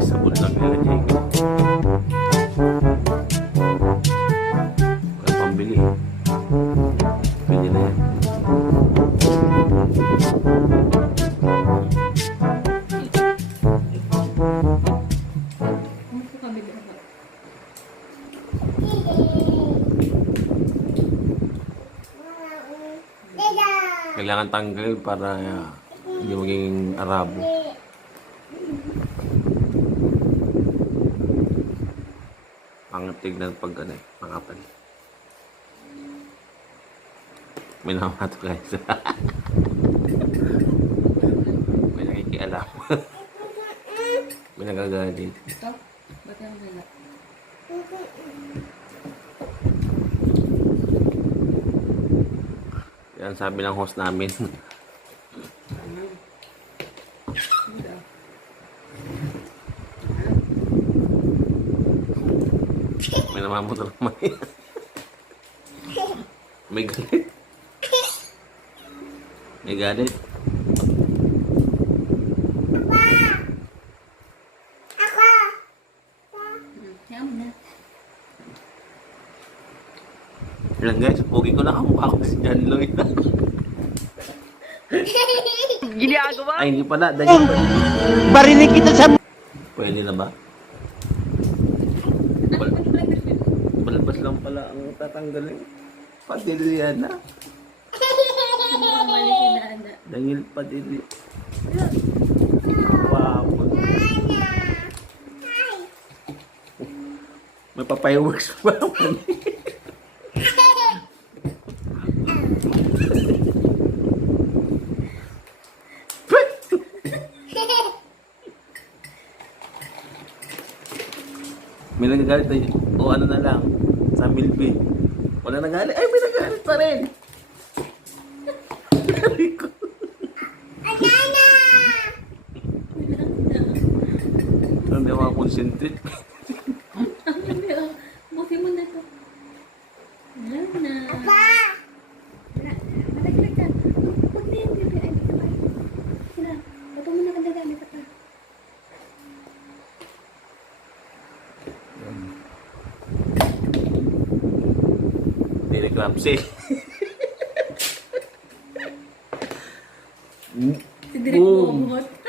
Sabon lang nilagay ko. Wala pambili. Pwede na yan. Kailangan tanggal para hindi maging arabo. Ang tignan pag ano eh, makapal. May namato guys. May nakikialam. May nagagalit. Ito? Ba't yung nila? Yan sabi ng host namin. May namamotor naman. May galit. May galit. Ilan guys, pogi ko na kamukha ko si John Lloyd. Ginagawa? Ay, hindi pala. Dahil Barinig kita sa... pwede na ba? Balbas lang pala ang tatanggalin. Padilya na. Dahil padilya. Wow. May papayaworks pa naman. May nagagalit na yun. O ano na lang. Sa Milby. Wala nagalit. Ay, may nagalit pa rin. Hindi makakonsentrate. Buti mo na ito. Wala na. Papa! Malaglag ka. Huwag na yan, bebe. Ay, bebe. Sila. Bato mo na kadagamit ka pa. Telegram si. Si Direk Bomot.